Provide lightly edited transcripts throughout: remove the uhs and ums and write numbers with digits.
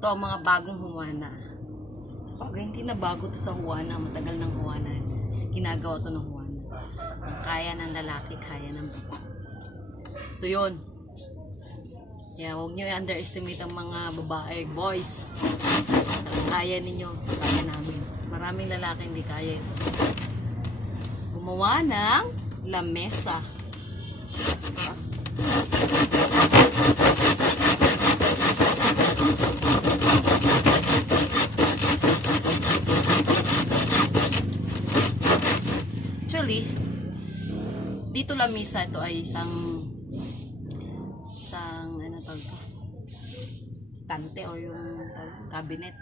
Ito ang mga bagong Juana. Bagay, hindi na bago to sa Juana. Matagal ng Juana. Ginagawa to ng Juana. Ang kaya ng lalaki, kaya ng babae. Ito yun. Kaya huwag nyo i-underestimate ang mga babae, boys. Kaya ninyo, kaya namin. Maraming lalaki hindi kaya ito. Gumawa ng lamesa. Actually, dito lamesa ito ay isang ano tawag ito? Stante or yung cabinet.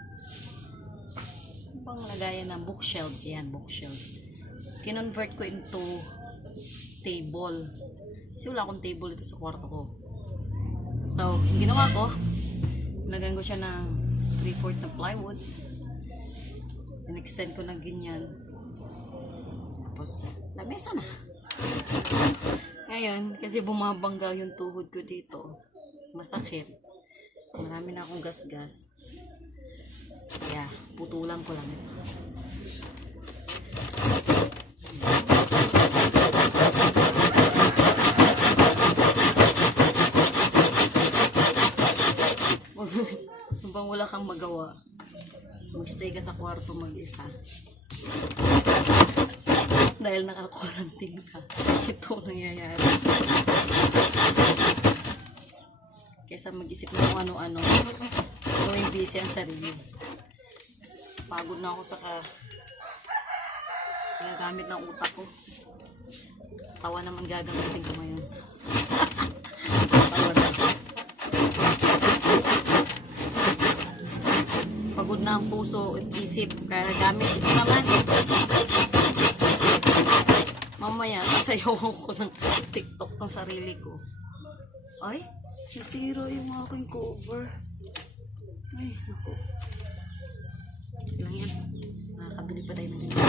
Pang lagayan ng bookshelves, yan, bookshelves. Kinonvert ko into table. Kasi wala akong table dito sa kwarto ko. So, ginawa ko, nagyan ko siya ng 3/4 na plywood. In-extend ko ng ganyan. Tapos, lamesa na. Ngayon, kasi bumabangga yung tuhod ko dito. Masakit. Marami na akong gas-gas. Kaya, putulan ko lang ito. Habang wala kang magawa, magstay ka sa kwarto mag-isa. Dahil naka-quarantine ka. Ito nangyayari. Kaysa mag-isip ng kung ano-ano, gawing busy ang sarili. Pagod na ako sa ginagamit ng utak ko. Tawa naman gagamitin ko ngayon. Tawa na. Pagod na ang puso at isip. Kaya gamit ito naman. Mamaya, sasayawan ko ng TikTok ng sarili ko. Ay, nasira yung aking cover. Ay, naku. Lang yan. Nakakabili pa tayo ng ganyan.